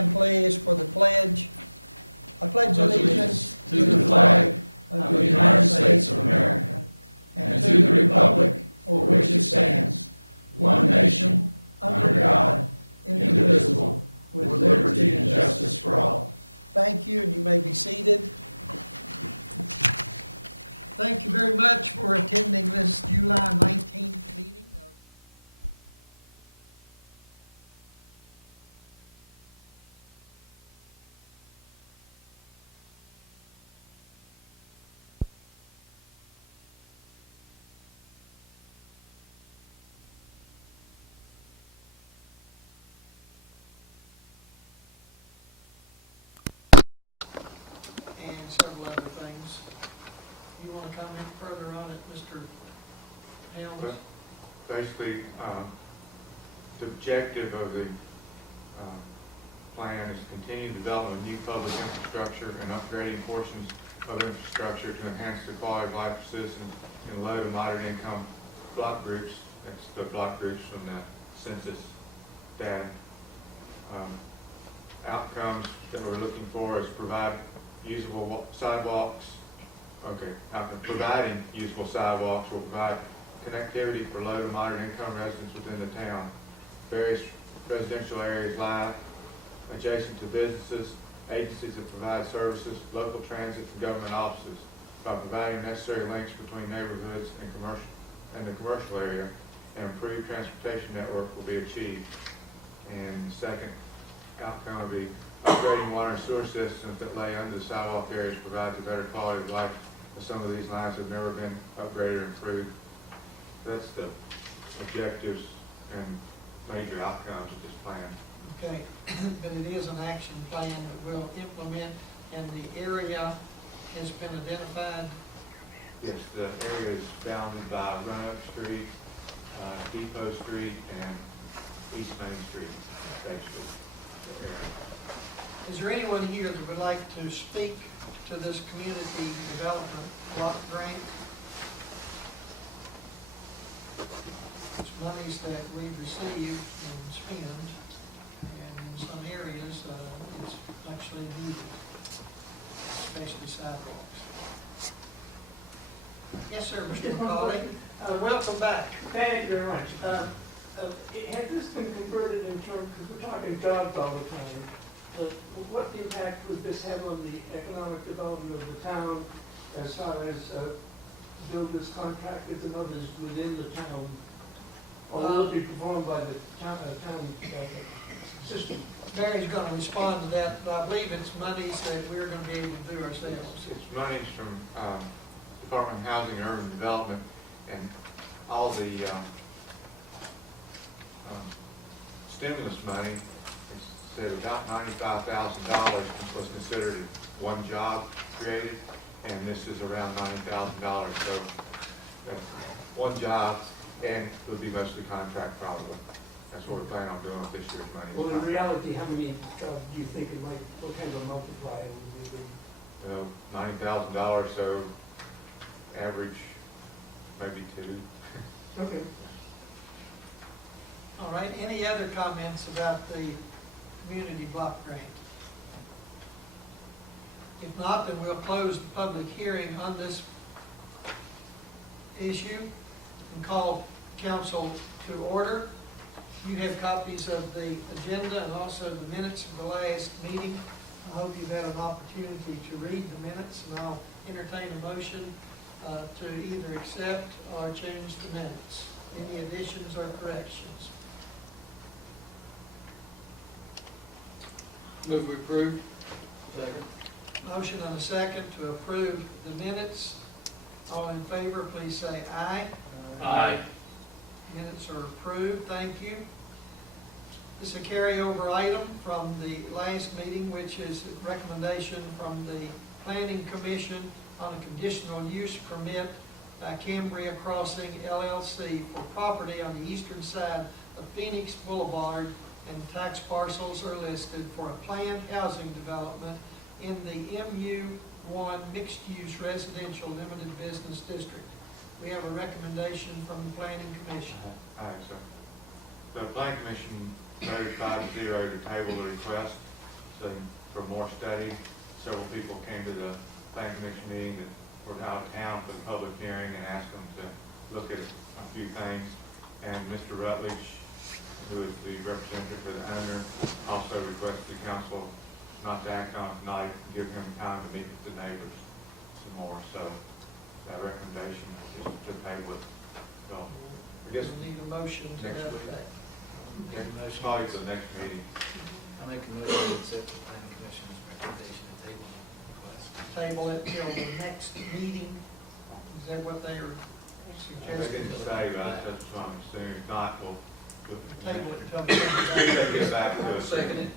stand, please, for the pledge. I pledge allegiance to the flag of the United States of America and to the republic for which it stands, one nation, under God, indivisible, with liberty and justice for all. Thank you, and you may be seated. Thank you very much for attending this July 19th meeting of and several other things. You want to comment further on it, Mr. Helms? Basically, the objective of the plan is to continue development of new public infrastructure and upgrading portions of infrastructure to enhance the quality of life for citizens in low to moderate income block groups. That's the block groups from the census data. Outcomes that we're looking for is provide usable sidewalks. Providing useful sidewalks will provide connectivity for low to moderate income residents within the town. Various residential areas lie adjacent to businesses, agencies that provide services, local transit, and government offices. By providing necessary links between neighborhoods and the commercial area, an improved transportation network will be achieved. And the second outcome will be upgrading water and sewer systems that lay under the sidewalk areas provides a better quality of life, as some of these lines have never been upgraded or improved. That's the objectives and major outcomes of this plan. Okay, but it is an action plan that we'll implement, and the area has been identified. Yes, the area is bounded by Roanoke Street, Depot Street, and East Main Street, basically, the area. Is there anyone here that would like to speak to this community development block grant? It's monies that we receive and spend, and in some areas, it's actually needed, especially sidewalks. Yes, sir, Mr. McCauley. Welcome back. Thank you very much. Has this been converted in terms, because we're talking jobs all the time, what impact would this have on the economic development of the town as far as builders, contractors, and others within the town? Or will it be performed by the town system? Barry's going to respond to that, but I believe it's monies that we're going to be able to do ourselves. It's monies from Department of Housing and Urban Development, and all the stimulus money is said about $95,000 was considered one job created, and this is around $90,000. So one job, and it would be mostly contract probably. That's what we're planning on doing with this year's money. Well, in reality, how many jobs do you think it might, what kind of a multiplier would it be? $90,000, so average maybe 2. Okay. All right, any other comments about the community block grant? If not, then we'll close the public hearing on this issue and call council to order. You have copies of the agenda and also the minutes of the last meeting. I hope you've had an opportunity to read the minutes, and I'll entertain a motion to either accept or change the minutes. Any additions or corrections? Move we approve. Second. Motion and a second to approve the minutes. All in favor, please say aye. Aye. Minutes are approved. Thank you. This is a carryover item from the last meeting, which is a recommendation from the Planning Commission on a conditional use permit by Cambria Crossing LLC for property on the eastern side of Phoenix Boulevard, and tax parcels are listed for a planned housing development in the MU1 mixed-use residential limited business district. We have a recommendation from the Planning Commission. All right, so the Planning Commission voted 5-0 to table the request. and for more study. Several people came to the planning commission meeting that were out of town for the public hearing and asked them to look at a few things. And Mr. Rutledge, who is the representative for the owner, also requested the council not to act on it tonight, give him time to meet with the neighbors some more. So that recommendation is to table it. So I guess We need a motion to next that week. effect. probably for the next meeting. I make a motion to accept the planning commission's recommendation to table the request. Table it till the next meeting. Is that what they are They suggesting? didn't say, but that's what I'm assuming. If not, we'll Table it till the next meeting. get back to us. Second it.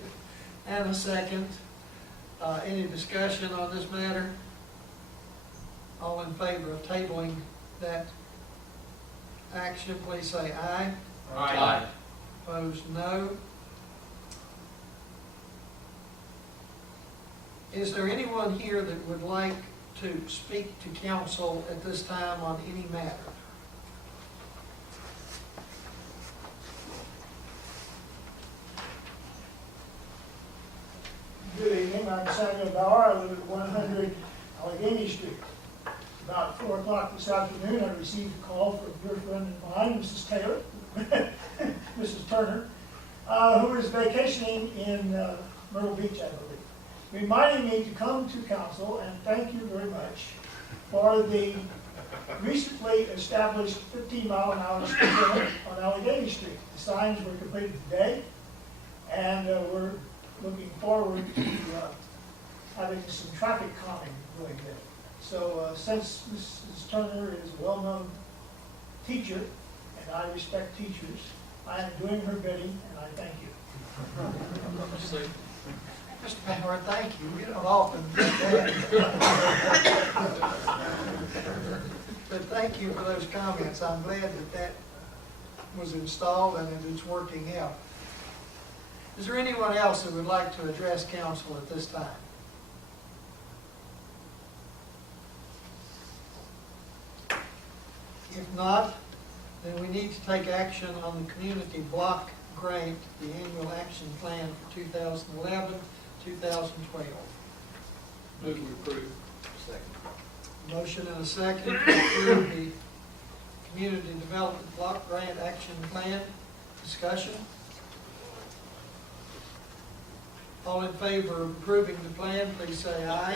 And a second. Any discussion on this matter? All in favor of tabling that action, please say aye. Aye. Opposed, no. Is there anyone here that would like to speak to council at this time on any matter? Good evening, I'm Samuel Bauer, I live at 100 Allegheny Street. About 4 o'clock this afternoon, I received a call from your friend of mine, Mrs. Taylor, Mrs. Turner, who is vacationing in Myrtle Beach, I believe, reminding me to come to council and thank you very much for the recently established 15-mile-an-hour speed limit on Allegheny Street. The signs were completed today, and we're looking forward to having some traffic calming going there. So since Mrs. Turner is a well-known teacher, and I respect teachers, I am doing her bidding, and I thank you. Mr. Bauer, thank you. We don't often get that. But thank you for those comments. I'm glad that that was installed and that it's working out. Is there anyone else that would like to address council at this time? If not, then we need to take action on the community block grant, the annual action plan for 2011, 2012. Move to approve. Second. Motion and a second to approve the community development block grant action plan. Discussion. All in favor of approving the plan, please say aye.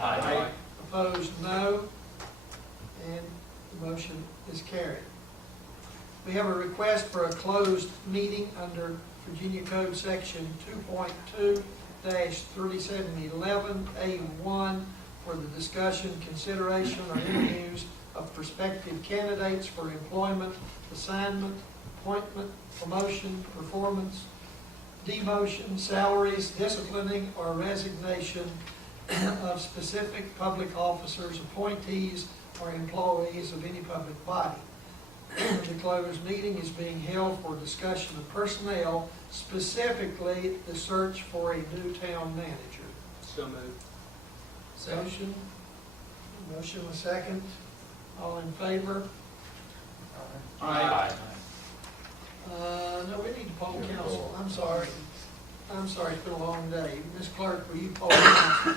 Aye. Opposed, no. And the motion is carried. We have a request for a closed meeting under Virginia Code Section 2.2-3711A1 for the discussion, consideration, or interviews of prospective candidates for employment, assignment, appointment, promotion, performance, demotion, salaries, disciplining, or resignation of specific public officers, appointees, or employees of any public body. The closed meeting is being held for discussion of personnel, specifically the search for a new town manager. So moved. Motion and second. All in favor? Aye. No, we need to poll council. I'm sorry, it's been a long day. Ms. Clerk, will you poll council?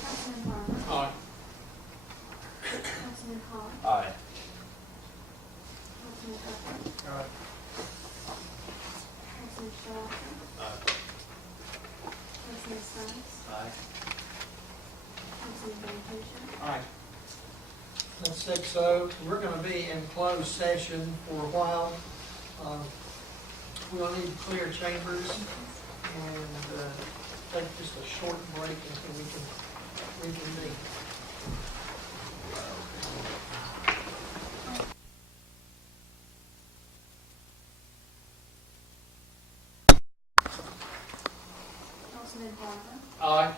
Councilman Barber. Aye. Councilman Hall. Aye. Councilman Hubbard. Aye. Councilman Shalata. Aye. Councilman Stiles. Aye. Councilman Van Huzen. Aye. That's 6-0. We're going to be in closed session for a while. We'll need to clear chambers and take just a short break until we can reconvene. Councilman Barber. Aye.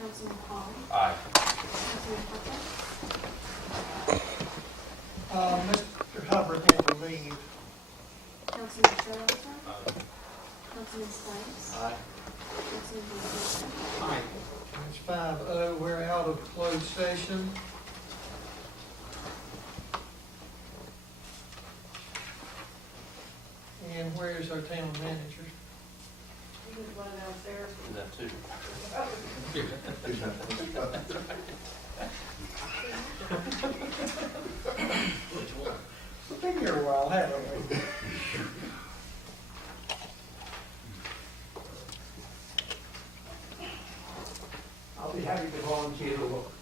Councilman Hall. Aye. Councilman Hubbard. Mr. Hubbard had to leave. Councilman Shalata. Councilman Stiles. Aye. Councilman Van Huzen. Aye. It's 5-0. We're out of closed session. And where is our town manager? You can run downstairs. We've been here a while, haven't we? I'll be happy to volunteer to look.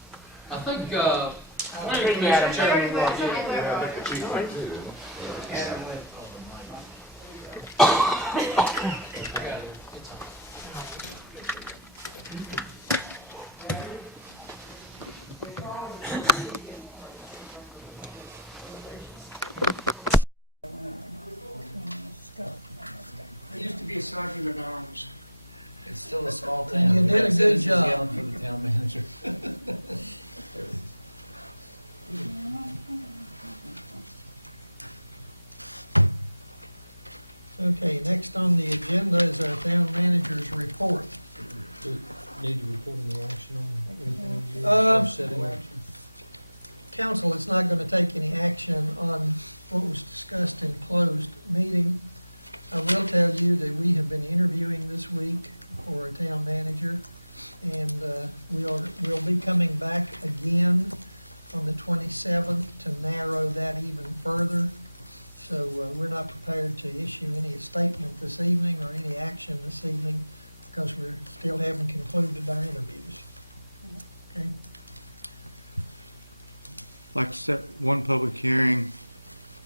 I think, Bring Madam Chairman, Ross. Yeah, I think the chief might too. And, I got it. I used to be a sergeant at arms. It's still a small And you town. did a good Citizens job. yelling for the town manager. Okay, next on the agenda is our town manager's report. Need to report any action on anything you do Uh, or setting action? Council is not going to take any action on what was discussed in closed meeting. I will tell you that we have been interviewing this week for a town manager, and we'll be coming back again on the 27th to narrow that even further. So we're not prepared to issue any statement this evening or any action this evening because we still haven't concluded our interviews. Okay? Like to set one public hearing,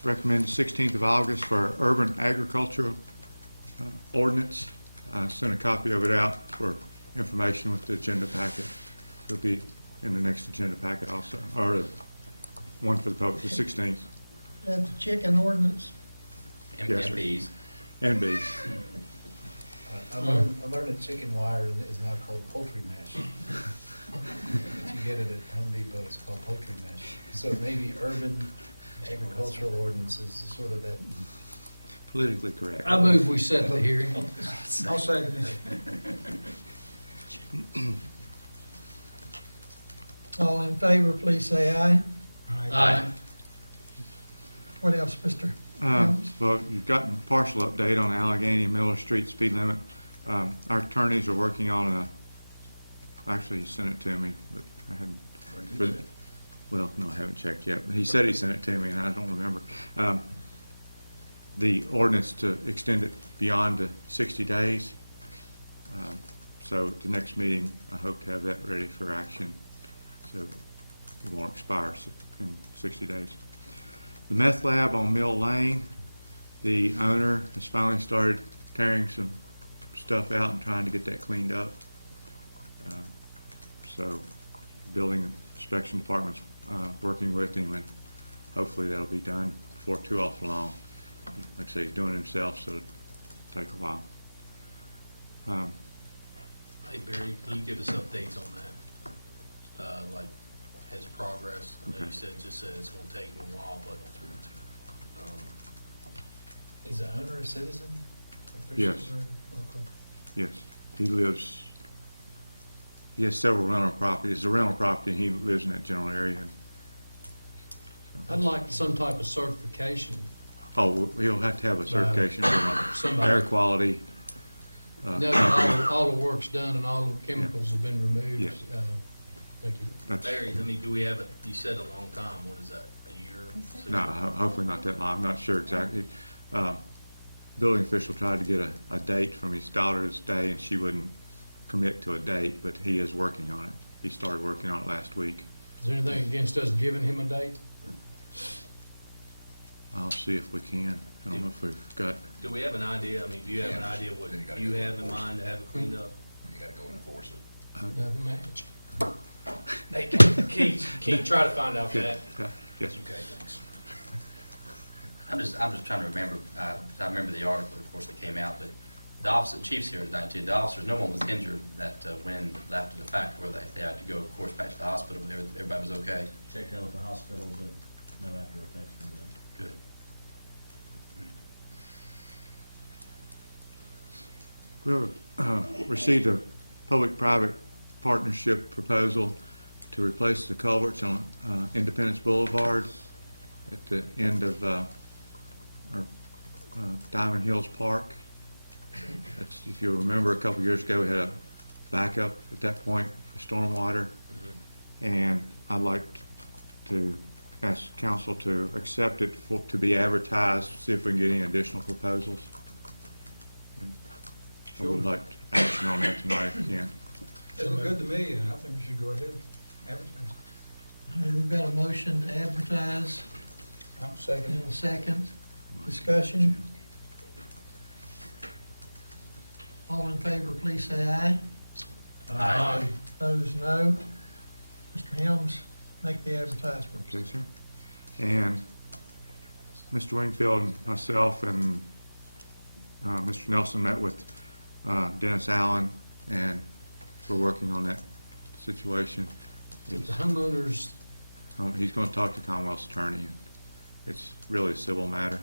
recommend 16th of August for our urban agricultural ordinance. I sent a copy of it out for information with the agenda packet. It'll be in the next agenda packet also, or one for the public, the 16th, That's the chicken ordinance. Yes, sir. MPs. and B's. I learned that chicken wire is now called poultry mash. If you get it at Home Depot, it's called poultry mash. So maybe urban agricultural ordinances is sort of that. Politically correct. I move we set the hearing. I'll second it. All in favor, please say aye. Aye. What else, Mr.? Well, you've gotten partial update on Allegheny and Miller Street speed limit. Our attorneys are working on actually he sent it to me, but I hadn't. Well, no, I haven't checked yet, but he said he sent it to me and I don't remember. The ordinance to extend it beyond the 60 days. So at the next meeting, I hope to have that ready for action, so it won't expire in 60 days. The meth lab on Mill Lane, the owner has finally started tearing some stuff out and trying to get that cleaned up. So the building inspection department's working with him, and hopefully that'll be done before too awful long. Like I say, he's doing it himself, so it'll take a while. Hey Barry, can you give us updates on that? Like, his progress? I know you Okay. just said it's gonna take him a while, but, Is the owner a citizen? Yes. Yes, he has several rental properties. It's a rental property, he lives in that general area. I'd like some type of certification. Oh, he'll have to have a certification for Somebody. air quality. No, all the work's done and all the chemicals have been removed. Yes. Thank you. That's, Barry, do we have you said a long time, what is that, a year? no, hopefully not that long, I'm not sure exactly. Building official tried to get a date from his daughter to stay, and she wouldn't commit to a date, but he is working on it. He started working on it last week. Is there anything against us giving him a date? I'll see if we can. I don't know if we've got, Do we have an idea, do you have an idea what you have in mind to have it cleaned up? You gotta go enforce it. Nothing match. Hey, can you try to find out that? yes, Okay, thanks. I'm just trying to remember, I remember the article, of course, that came out, that the officer, the chief's here tonight too, the officers, no one was injured that when after the fact where they had to go, of course, back to the hospital, but everybody was okay. Checked out at the hospital, but no after effects from that. Good. we received a public-private partnership proposal to replace the culverts on Independence Boulevard at the end of Diamond Hills Park. That's, if you remember, a couple years ago, we had a backup at that point for stormwater. And I'd like to ask council to accept it to be advertised, see if we can get any additional proposals. And I would like action on that tonight if we can. It looked good to me, and I think we should go ahead and advertise. All right, we've got a motion to advertise I'll second in a second. Discussion. All in favor, please say aye. Aye. Opposed, no. Mr. Helms, make the advertisement. Okay, sir. And Mr. Wingfield and myself and Mr. Nelson met with Dennis Allen, and we're working on that situation. The homeowners, He's going to talk to Commonwealth's attorney. And it's really a civil matter,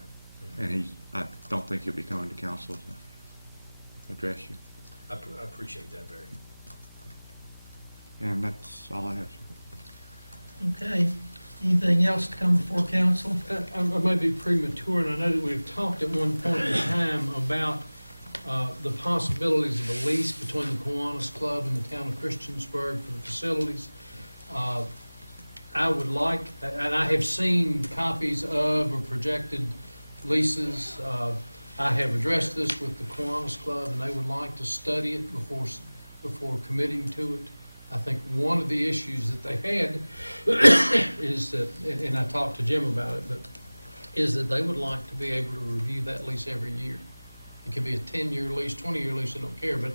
and I don't think he'll be coming to council to address you. I appreciate that, Barry. And that's all I have, sir. Okay, anything else to come before council? I may be premature, and I know that we've talked at one point in time about the possibilities of a lease between the Kiwanis Club and the town of Christiansburg for the facilities. I would like, and I have seen copies of or projected leases. I have addressed this with the Kiwanis Club, and they would like to study it before committing to it. I think one of the issues that they had is that, and I talked to Jim about it, but is that they would like to be able to review that lease every year. It could be a 10-year lease, 20-year lease, I don't care, but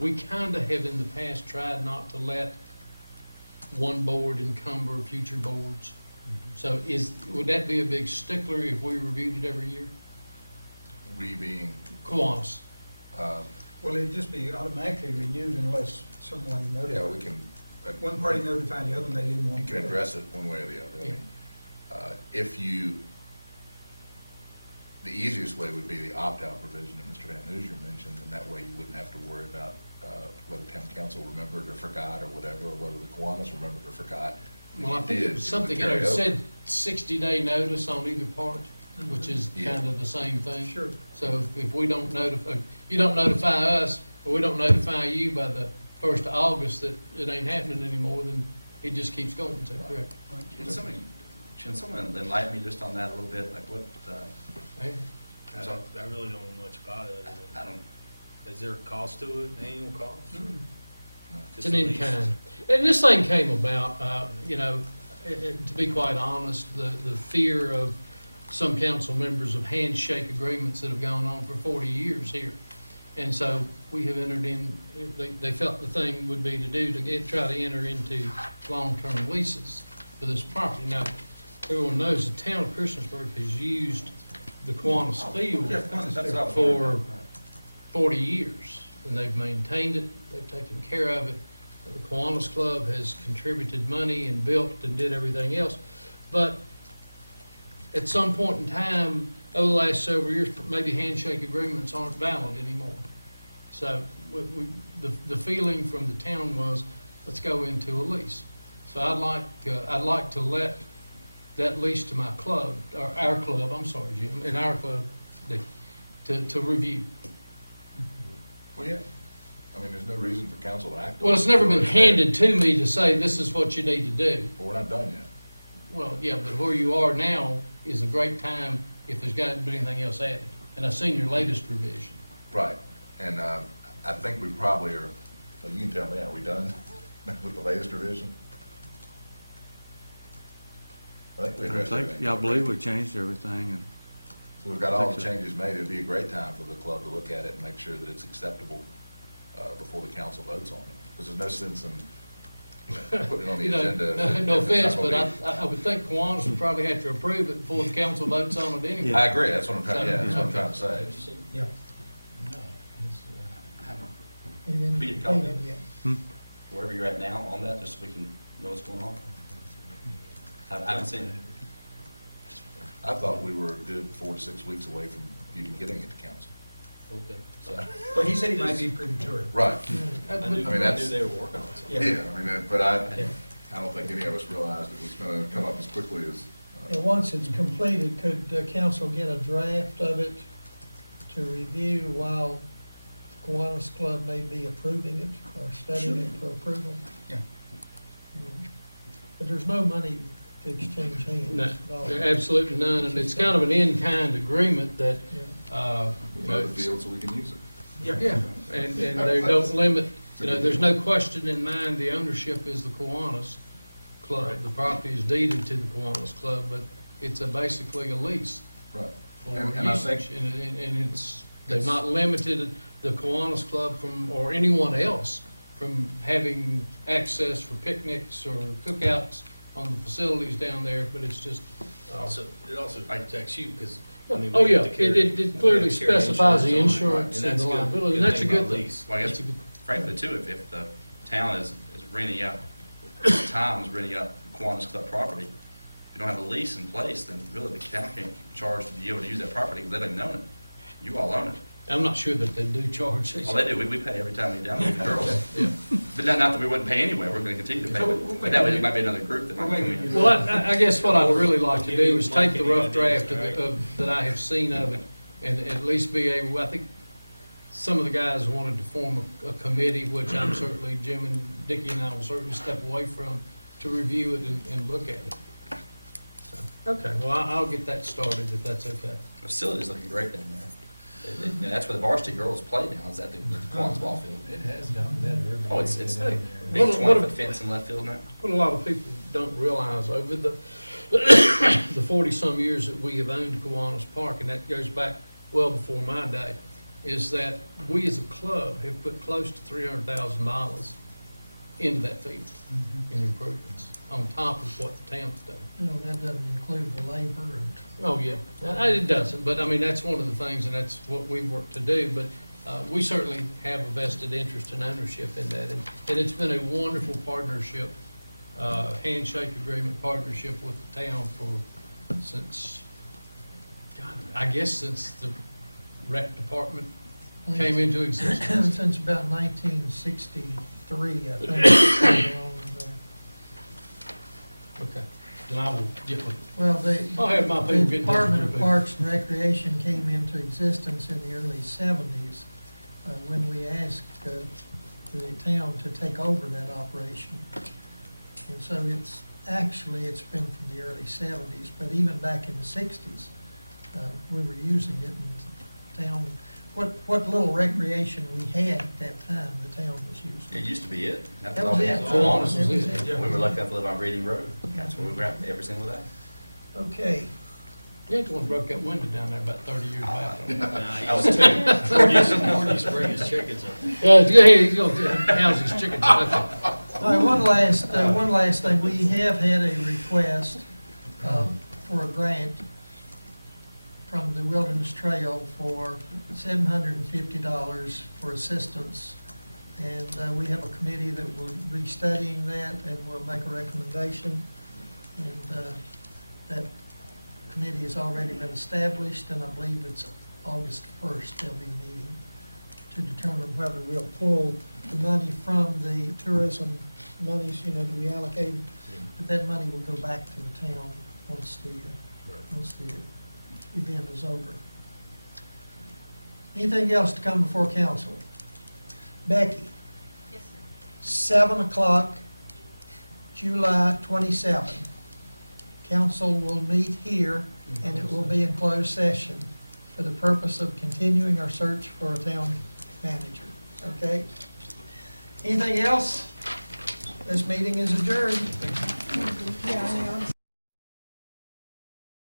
we kind of have in the past tried not to let one board encumber future boards. So would that be a big stickler if we reviewed it every year? We being, Kiwanis. Well, it'd just be automatically renewed unless someone yeah, notified. we can, One party notified the other, and they didn't you want to. can address it one way or the other. I mean, if you, the easiest way would be the opt-out provision that Mr. Van Hoosier mentioned, and that way you wouldn't have to worry about whether town council remembered or forgot or whatever, or whether the Kiwanis remembered or forgot. If Well, I you think did, it was would something in carry there that over. said 60-day notice on either part, which is Yeah. kind of the same thing. Sure. So if we don't notify, you don't notify us, or we don't notify you by the 1st of August that it ain't happening anymore, then it just keeps going, is that correct? Can someone enlighten me just on that a little bit, like what, Hey, I really don't know much about it. I don't, Is there a cost to it, annual cost? It's an in-kind. And this thing came about, to be quite honest, the fear of some council members of handshake agreements that have gone on for 40 years here. And so we have entered in, they felt the thing would be to try to enter into long-term leases for this property. Now, everyone knows the town of Christiansburg has used the Kiwanis Field for 40 years, and they've maintained it, they've taken care of it. The Kiwanis Club has contributed money and built and did everything else. But at some point in time, over the last several years, maybe handshake agreements aren't valid anymore. So the feeling from the town was, let's go into a lease. So I'd like to let that lease to my club, or our club, I'm sorry, Jim, and our club, to review. Well, yeah. I mean, there's no reason for council to act. Well, it's never been handed to me to say, this is what you need to do. But we're not done yet. Well, yeah, but where you are now is a great time if there's got to be anything else added. And I've seen your latest revision. Right. And I think we probably are, well, you can tell me, are we done with the latest revision? I think we addressed everything. I believe we changed everything, and So we've got all the changes made. It'd be a great time for the club to look at it and make sure that it's acceptable before the council votes on it. Because there's no sense in putting it on the agenda. No if it's offense, not but gonna be- I would think Kiwanis would probably have to approve it before the council votes on it anyway. I agree. That's what I'm trying, yeah, that's what I'm trying to say. Yeah. He didn't Be a complete comment. it yet. wherever you're at now on that, just so we can know what's going on? I haven't seen it. I thought we were a good 4 to 6 weeks away from even getting it to council. Okay. So, But he said he might be premature. right. I I mean, knew that's- they were working on something. Yeah, I mean, but I don't think any of us realized it was gonna come up as quickly as. And once it's completed, could council get a draft of it to review while Kiwanis Club may be approving it or studying it for approval. Yeah. But there's no money to exchange hands. No, at all. absolutely none, and it's kind of an in-kind agreement that, Yeah. you Mow know, the field so we can use it. yeah, and they don't limit, you know, there's no question in mind, the ownership is the Kiwanis Club. The property is deeded to the Kiwanis Club, but it's basically a lease Right. for And I think- usage. And it's, they've not limited the Kiwanis Club from, or anyone else from having access for picnics or cookouts on the facilities down there, but it's just, Also, it also protects you, because. oh, yeah, it clearly specifies the insurance and the liability, and that's a good thing. Well, I guess That's a good- frankly too, if the town is renting out, Times renting out Kiwanis Club property, if you don't have a lease in place, then really the town can't charge to be able to use that property, because they don't own it. You all own it. I'm not sure that they do charge. Oh, they do, we pay every time we down with the girls. Yeah. But not that we wouldn't pay anyway, we're gonna continue to pay, but that way it might be another group that might come in. Well, I guess what I'd really like to do is take the rough draft that I have seen of it, and at least be able, I think some of the guys wanted to form a committee, which I'm certainly, Jim and Dickie and I will certainly step away from, to review it and look at it. So, okay, well, I'll get that started if that's okay. The facility's looking great down there. And that's where the varsity girls play now, is at the Kiwanis ball field. It has gotten better every Oh, it's year. big What- 20-foot fence in left field now. What a lot of people don't realize over the 40-some years that we have owned Kiwanis Park, and that goes back well before my day, is that we as a club have put close to $300,000 into that field in improvements, on top of what the town's done. You know, that doesn't include the labor and. Oh, yeah, it doesn't, but I mean, that's one of the things, and that's what we've worked to do, but we certainly have a vested interest and ownership in that, and it's been a wonderful partnership, handshake agreement partnership with the town since, God, I guess since the rec department came into existence. Since about 1963, I think. along there. Okay, then I will get with, Well, I'll have my people the get. Department of Parks and Recreation came into existence in the early 70s when we asked the town to take over that operation. And so it's been from the early 70s, but even back in the 60s, we were using it, and the town, what little recreation we had at that time, the town was using. It used to be it. That was it. Kiwanis was it. Yeah. We were lucky enough to live on Reading Road. That's where we were at every single day. Okay, Yeah, the one broke that window down there about 30 years back. I was two. Morty's bring his chickens up. Go ahead, he's gonna house his chickens. Okay. all right, one last thing, we have had a request for a grant from the Wilderness Trail for $750 for assistance. And we have a committee that will be studying that and will make a recommendation. And that committee has already been established, and I believe it's August 1st they'll be meeting to determine whether we'll pull the money from the tourism monies, that we allocated. But that money will go back to the town once the event is over. Anything else to come before council? Becky, Yes, sir. 7 o'clock, July 27. Council will meet here, and it will be in closed session for the purpose of continuing our search for a town manager. Okay? Anything else? This meeting is adjourned.